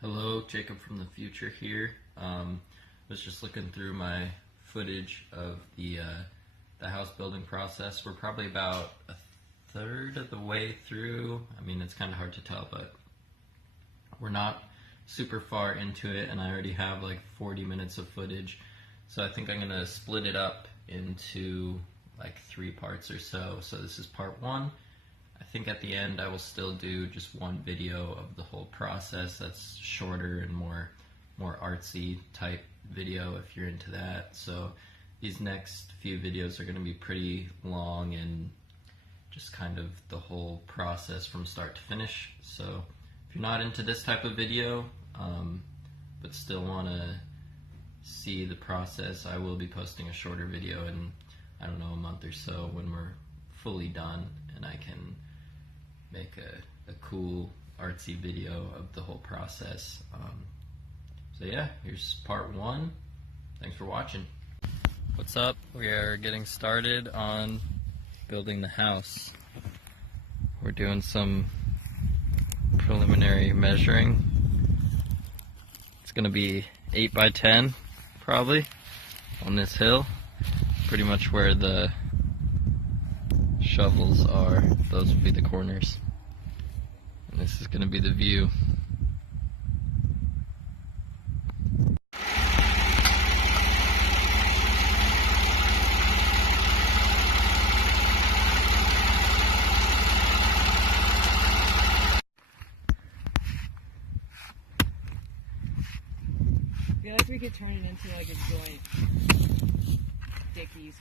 Hello, Jacob from the future here. Was just looking through my footage of the house building process. We're probably about a third of the way through. I mean, it's kind of hard to tell, but we're not super far into it, and I already have like 40 minutes of footage. So I think I'm gonna split it up into like 3 parts or so. So this is part 1. I think at the end I will still do just one video of the whole process that's shorter and more artsy type video if you're into that. So these next few videos are going to be pretty long and just kind of the whole process from start to finish. So if you're not into this type of video but still want to see the process, I will be posting a shorter video in, I don't know, a month or so when we're fully done and I can make a cool artsy video of the whole process. So yeah, here's part 1. Thanks for watching. What's up? We are getting started on building the house. We're doing some preliminary measuring. It's gonna be 8 by 10 probably on this hill, pretty much where the shovels are. Those will be the corners, and this is going to be the view. I feel like we could turn it into like a joint. Dickies.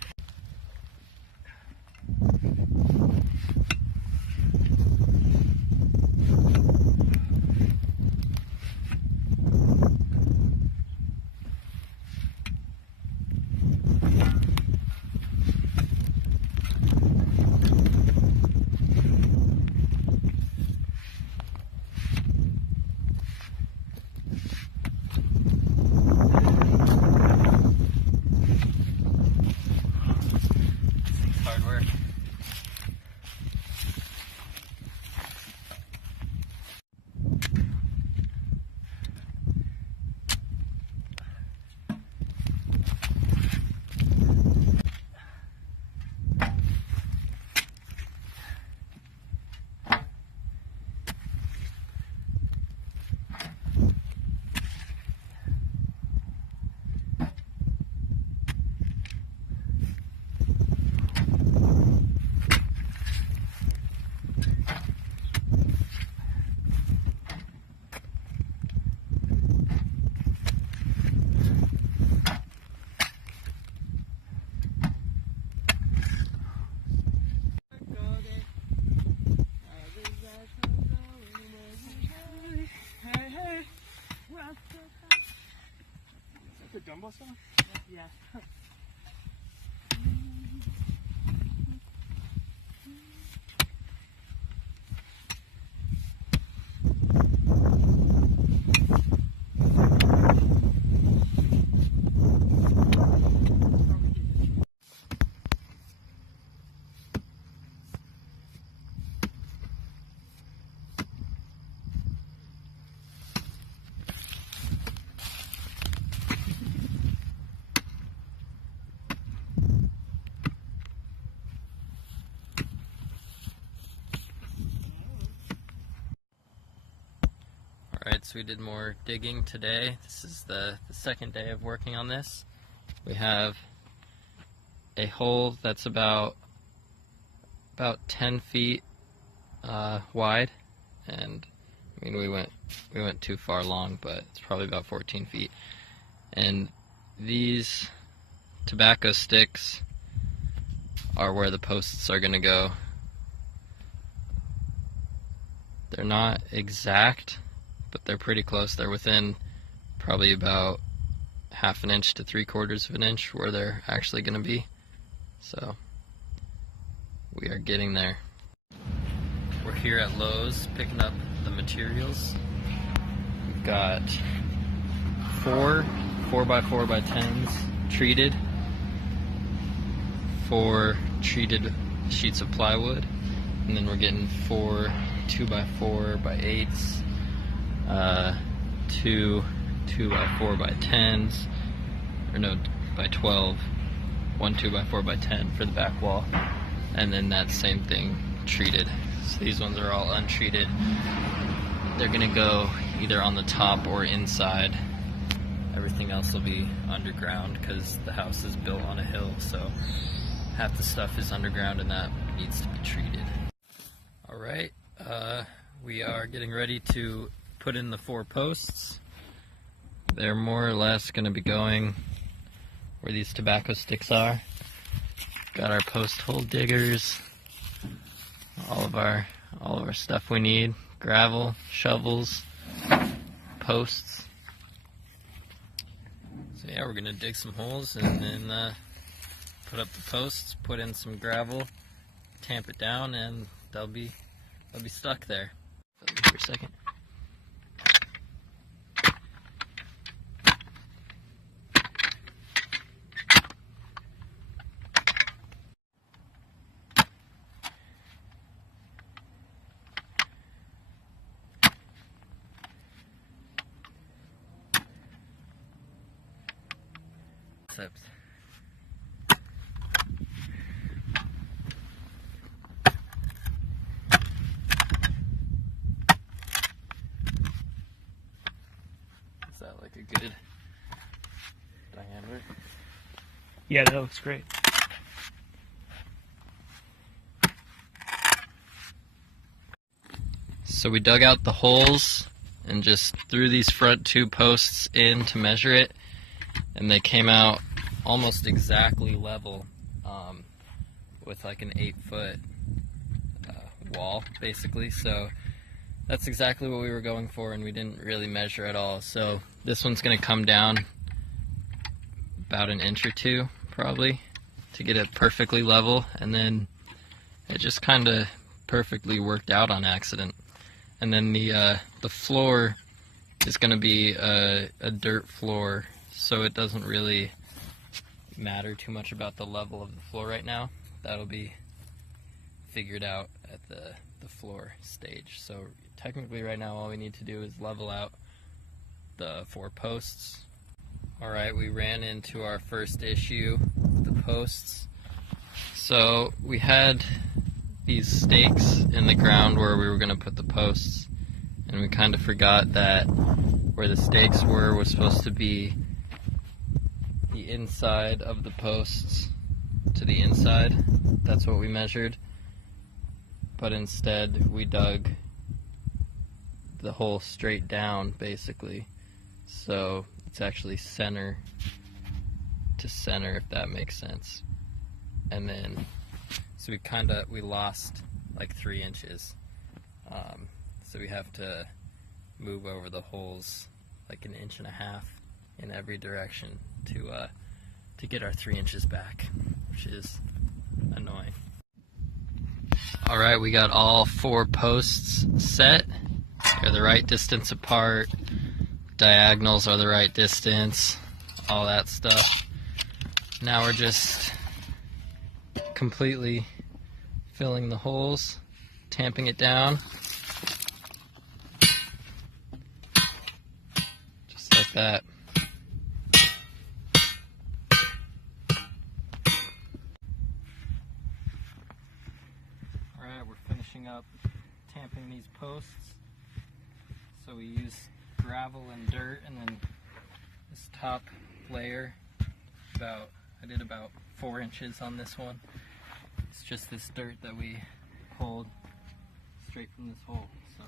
Hard work. The Dumbo song? Yeah. Alright, so we did more digging today. This is the second day of working on this. We have a hole that's about 10 feet wide, and I mean we went too far long, but it's probably about 14 feet. And these tobacco sticks are where the posts are gonna go. They're not exact, but they're pretty close. They're within probably about 1/2 inch to 3/4 of an inch where they're actually going to be. So we are getting there. We're here at Lowe's picking up the materials. We've got 4 4x4x10s treated, 4 treated sheets of plywood, and then we're getting 4 2x4x8s 2 2x4x10s, or no, by 12, 1 2x4x10 for the back wall, and then that same thing treated. So these ones are all untreated. They're gonna go either on the top or inside. Everything else will be underground because the house is built on a hill, so half the stuff is underground and that needs to be treated. Alright, we are getting ready to put in the 4 posts. They're more or less going to be going where these tobacco sticks are. Got our post hole diggers, all of our stuff we need, gravel, shovels, posts. So yeah, we're going to dig some holes and then put up the posts, put in some gravel, tamp it down, and they'll be stuck there. For a second. Steps. Is that like a good diameter? Yeah, that looks great. So we dug out the holes and just threw these front 2 posts in to measure it, and they came out almost exactly level, with like an 8-foot wall basically. So that's exactly what we were going for, and we didn't really measure at all. So this one's going to come down about an inch or 2 probably to get it perfectly level, and then it just kind of perfectly worked out on accident. And then the floor is going to be a dirt floor, so it doesn't really matter too much about the level of the floor right now. That'll be figured out at the floor stage. So technically right now all we need to do is level out the 4 posts. Alright, we ran into our first issue with the posts. So we had these stakes in the ground where we were going to put the posts, and we kind of forgot that where the stakes were was supposed to be the inside of the posts to the inside. That's what we measured, but instead we dug the hole straight down basically, so it's actually center to center, if that makes sense. And then so we lost like 3 inches, so we have to move over the holes like 1.5 inches in every direction to get our 3 inches back, which is annoying. Alright, we got all 4 posts set. They're the right distance apart, diagonals are the right distance, all that stuff. Now we're just completely filling the holes, tamping it down, just like that. Alright, we're finishing up tamping these posts. So we use gravel and dirt, and then this top layer, I did about 4 inches on this one. It's just this dirt that we pulled straight from this hole, so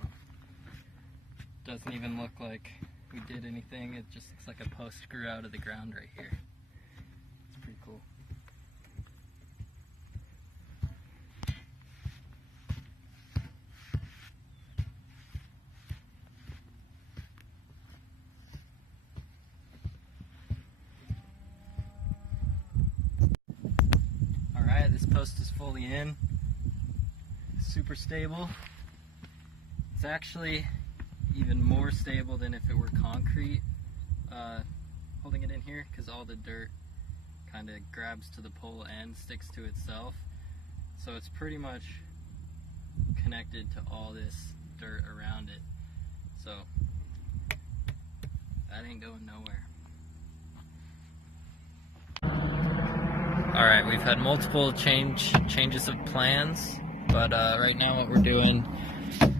it doesn't even look like we did anything. It just looks like a post grew out of the ground right here. It's pretty cool. Alright, this post is fully in. Super stable. It's actually even more stable than if it were concrete holding it in here, because all the dirt kind of grabs to the pole and sticks to itself. So it's pretty much connected to all this dirt around it. So That ain't going nowhere. Alright, we've had multiple changes of plans, but right now what we're doing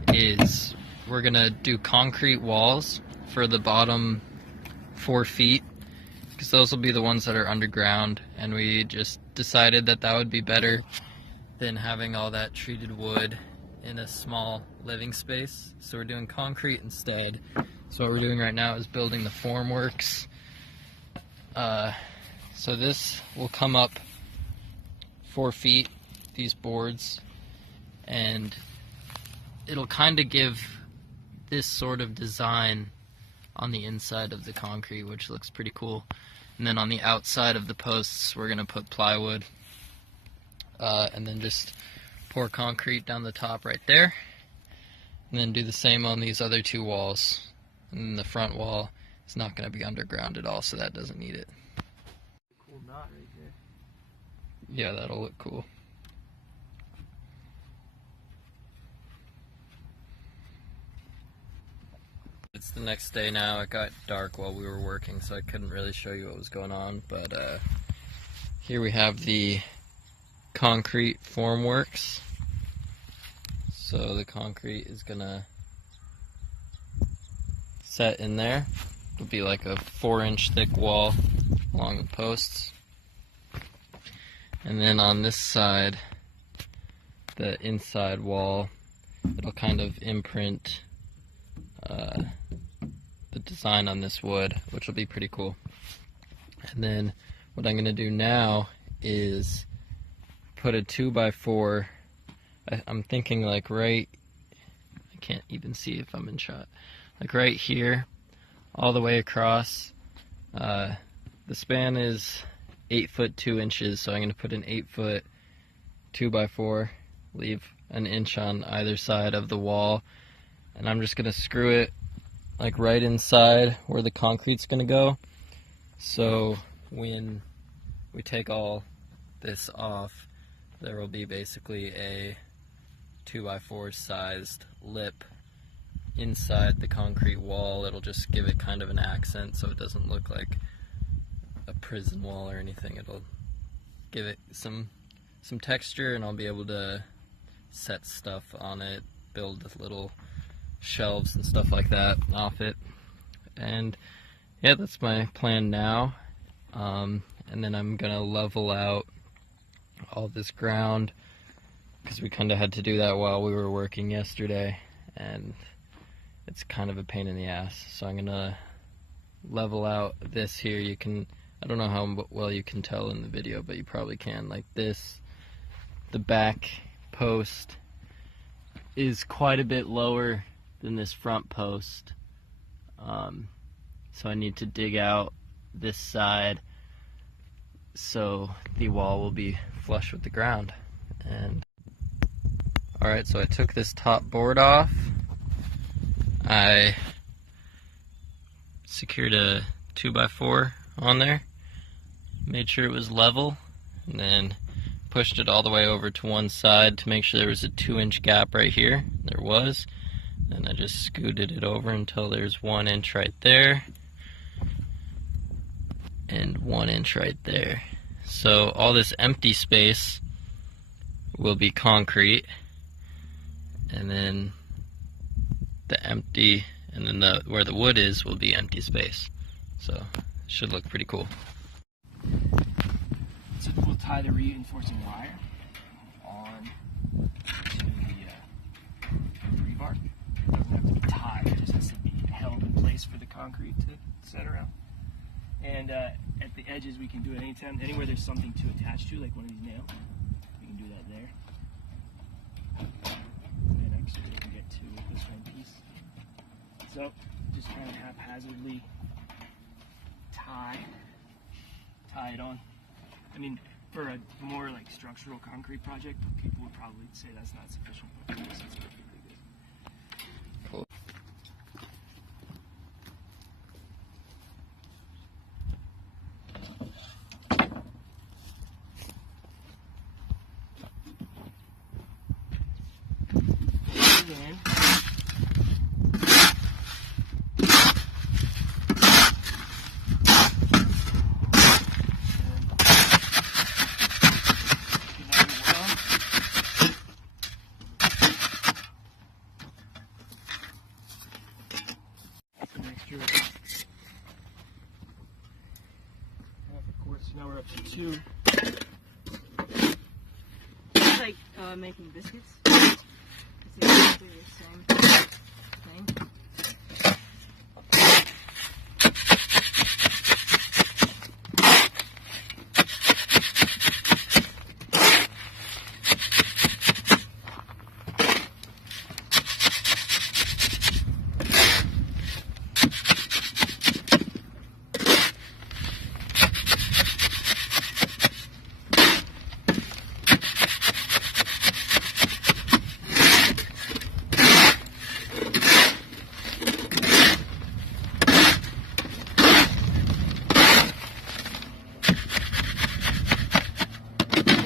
is we're gonna do concrete walls for the bottom 4 feet, because those will be the ones that are underground, and we just decided that that would be better than having all that treated wood in a small living space. So we're doing concrete instead. So what we're doing right now is building the formworks. So this will come up 4 feet, these boards, and it'll kind of give this sort of design on the inside of the concrete, which looks pretty cool. And then on the outside of the posts, we're gonna put plywood, and then just pour concrete down the top right there, and then do the same on these other 2 walls. And then the front wall is not gonna be underground at all, so that doesn't need it. Cool knot right there. Yeah, that'll look cool. It's the next day now. It got dark while we were working, so I couldn't really show you what was going on, but here we have the concrete formworks. So the concrete is gonna set in there. It'll be like a 4-inch thick wall along the posts. And then on this side, the inside wall, it'll kind of imprint the design on this wood, which will be pretty cool. And then what I'm going to do now is put a 2x4, I'm thinking like right, I can't even see if I'm in shot, like right here, all the way across. The span is 8 foot 2 inches, so I'm going to put an 8-foot 2x4, leave an inch on either side of the wall, and I'm just going to screw it like right inside where the concrete's going to go. So when we take all this off, there will be basically a 2x4 sized lip inside the concrete wall. It'll just give it kind of an accent so it doesn't look like a prison wall or anything. It'll give it some texture, and I'll be able to set stuff on it, build little shelves and stuff like that off it. And yeah, that's my plan now. And then I'm gonna level out all this ground, because we kind of had to do that while we were working yesterday, and it's kind of a pain in the ass. So I'm gonna level out this here. You can, I don't know how well you can tell in the video, but you probably can. Like this, the back post is quite a bit lower than this front post. So I need to dig out this side so the wall will be flush with the ground. And alright, so I took this top board off. I secured a 2x4 on there, made sure it was level, and then pushed it all the way over to one side to make sure there was a 2-inch gap right here. There was. Then I just scooted it over until there's 1 inch right there and 1 inch right there. So all this empty space will be concrete, and then the empty, and then where the wood is will be empty space. So it should look pretty cool. So we'll tie the reinforcing wire on to the rebar. It doesn't have to be tied, it just has to be held in place for the concrete to set around. And at the edges we can do it anytime, anywhere there's something to attach to, like one of these nails. We can do that there. And actually we can get to this one piece. So just kind of haphazardly tie it on. I mean, for a more like structural concrete project, people would probably say that's not sufficient, but for this it's perfectly good. Cool. And extra half a quart, so now we're up to 2. It's like making biscuits. It's exactly the same thing.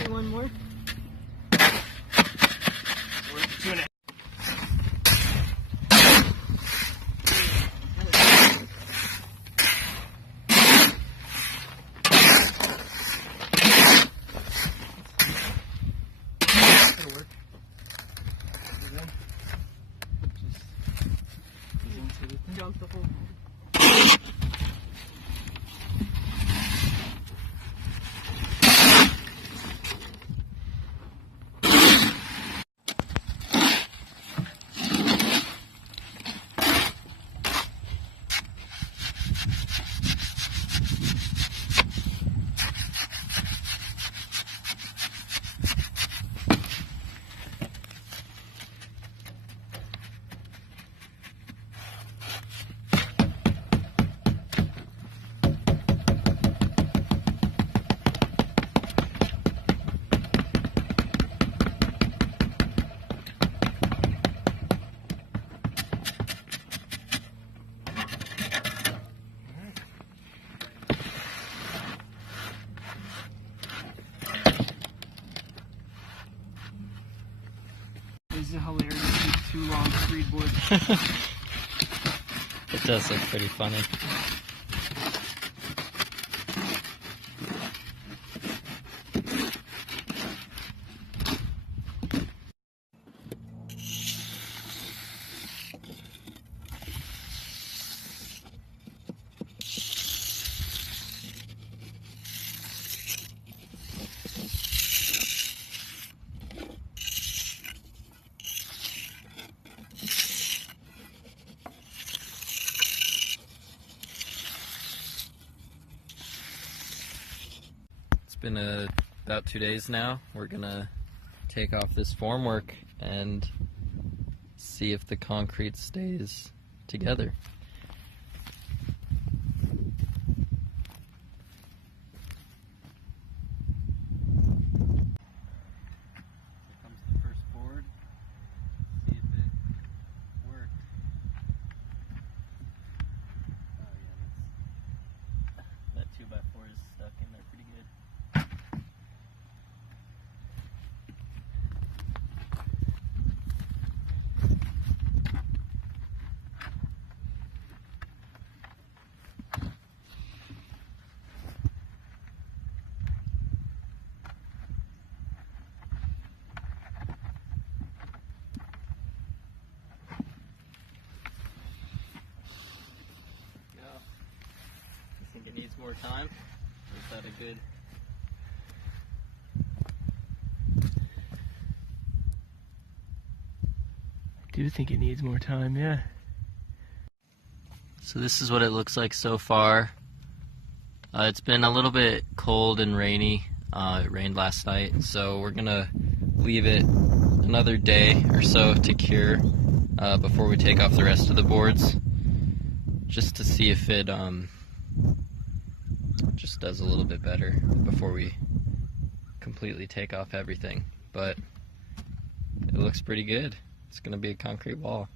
One more. We're up to 2.5. That'll work. And then just ease into the thing. Dunk the whole thing. This is hilarious. It's too long to read board. It does look pretty funny. It's been about 2 days now. We're gonna take off this formwork and see if the concrete stays together. Here comes the first board. See if it worked. Oh yeah, that 2x4 is stuck in there pretty good. You think it needs more time? Or is that a good... I do think it needs more time, yeah. So this is what it looks like so far. It's been a little bit cold and rainy. It rained last night, so we're gonna leave it another day or so to cure before we take off the rest of the boards, just to see if it just does a little bit better before we completely take off everything. But it looks pretty good. It's gonna be a concrete wall.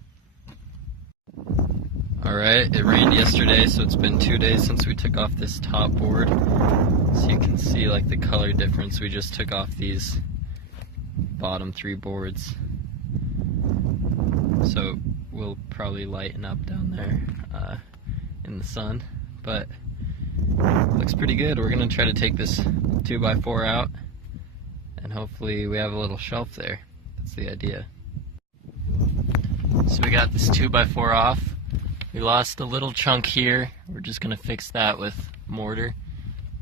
Alright, it rained yesterday, so it's been 2 days since we took off this top board. So you can see like the color difference. We just took off these bottom 3 boards. So we'll probably lighten up down there in the sun, but it looks pretty good. We're gonna try to take this 2x4 out and hopefully we have a little shelf there. That's the idea. So we got this 2x4 off. We lost a little chunk here. We're just gonna fix that with mortar.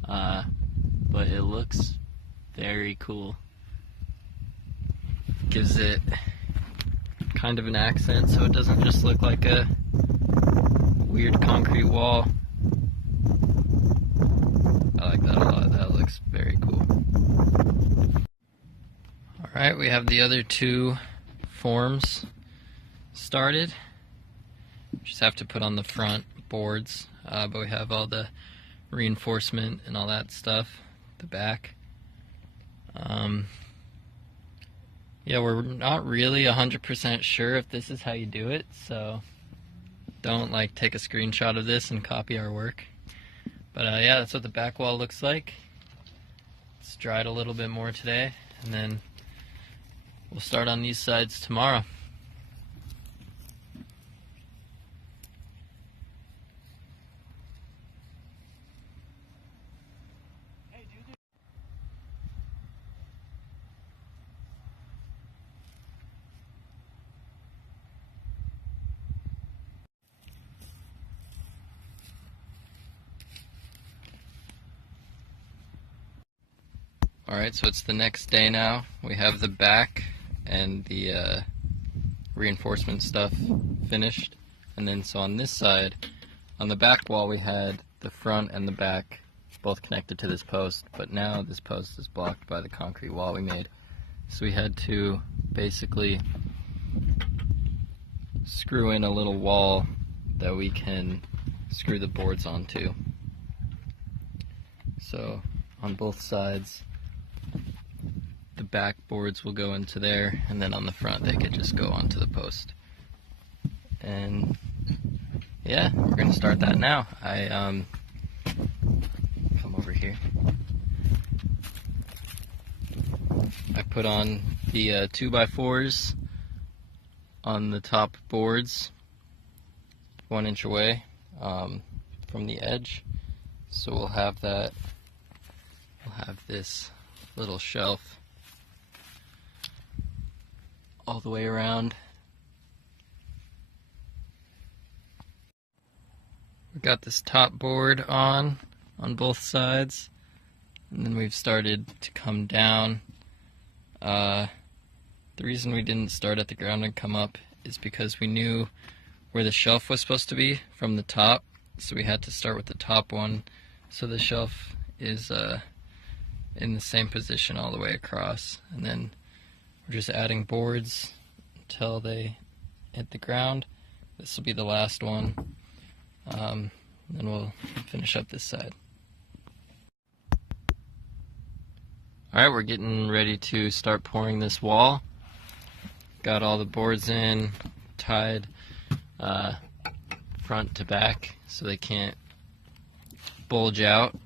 But it looks very cool. Gives it kind of an accent so it doesn't just look like a weird concrete wall. I like that a lot. That looks very cool. Alright, we have the other two forms started. Just have to put on the front boards, but we have all the reinforcement and all that stuff at the back. Yeah, we're not really 100% sure if this is how you do it, so don't like take a screenshot of this and copy our work. But yeah, that's what the back wall looks like. It's dried a little bit more today, and then we'll start on these sides tomorrow. Alright, so it's the next day now. We have the back and the reinforcement stuff finished. And then so on this side, on the back wall we had the front and the back both connected to this post, but now this post is blocked by the concrete wall we made. So we had to basically screw in a little wall that we can screw the boards onto. So on both sides, the back boards will go into there, and then on the front they could just go onto the post. And yeah, we're gonna start that now. I come over here. I put on the 2x4s on the top boards 1 inch away from the edge. So we'll have that. We'll have this little shelf all the way around. We've got this top board on both sides, and then we've started to come down. The reason we didn't start at the ground and come up is because we knew where the shelf was supposed to be from the top, so we had to start with the top one so the shelf is in the same position all the way across, and then we're just adding boards until they hit the ground. This will be the last one, then we'll finish up this side. Alright, we're getting ready to start pouring this wall. Got all the boards in, tied front to back so they can't bulge out.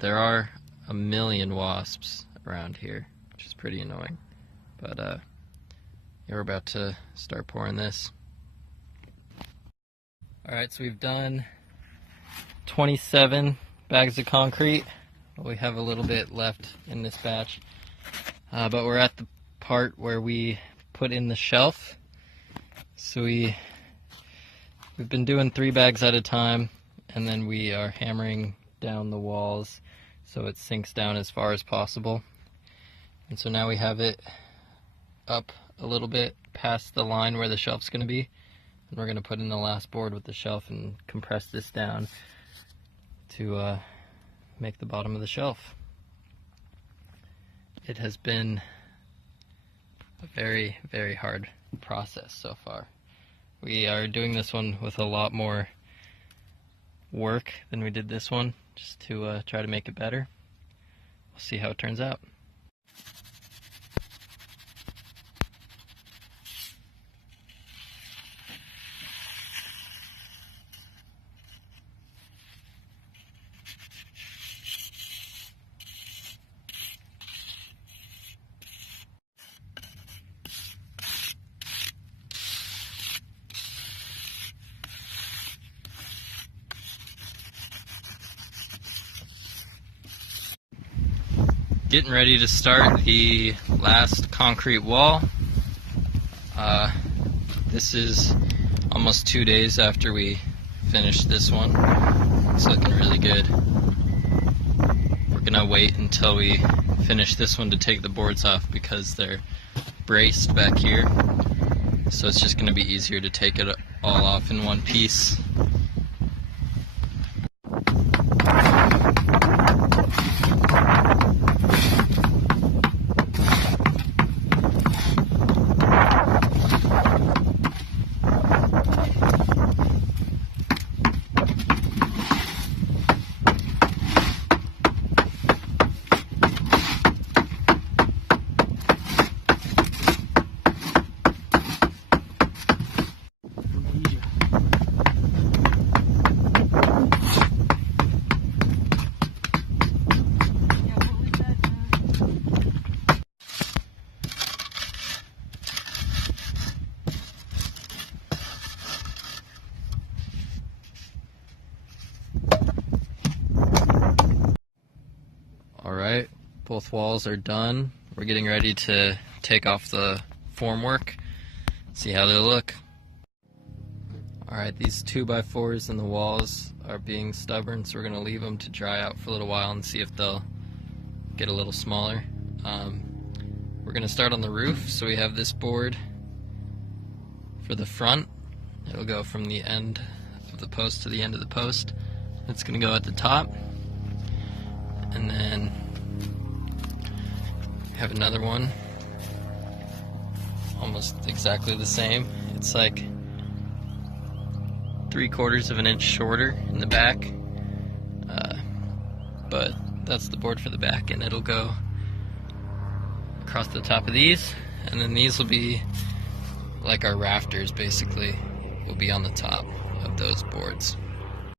There are a million wasps around here, which is pretty annoying. But yeah, we're about to start pouring this. Alright, so we've done 27 bags of concrete. We have a little bit left in this batch. But we're at the part where we put in the shelf. So we've been doing 3 bags at a time, and then we are hammering down the walls so it sinks down as far as possible. And so now we have it up a little bit past the line where the shelf's going to be, and we're going to put in the last board with the shelf and compress this down to make the bottom of the shelf. It has been a very, very hard process so far. We are doing this one with a lot more work than we did this one, just to try to make it better. We'll see how it turns out. Getting ready to start the last concrete wall. This is almost 2 days after we finished this one. It's looking really good. We're gonna wait until we finish this one to take the boards off because they're braced back here. So it's just gonna be easier to take it all off in one piece. Alright, both walls are done. We're getting ready to take off the formwork, see how they look. Alright, these 2x4s in the walls are being stubborn, so we're going to leave them to dry out for a little while and see if they'll get a little smaller. We're going to start on the roof, so we have this board for the front. It'll go from the end of the post to the end of the post. It's going to go at the top. And then we have another one, almost exactly the same. It's like 3/4 of an inch shorter in the back, but that's the board for the back, and it'll go across the top of these, and then these will be like our rafters, basically, will be on the top of those boards.